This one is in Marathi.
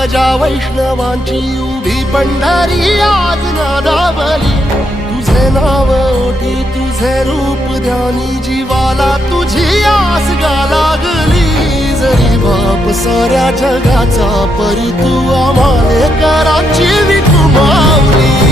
ध्वजा वैष्णवांची उभी पंढरी आज नादावली, तुझे नाव ओठी तुझे रूप ध्यानी, जीवाला तुझी आस गा लागली। जरी बाप साऱ्या जगाचा परी तू आम्हाले कराची विठू माऊली।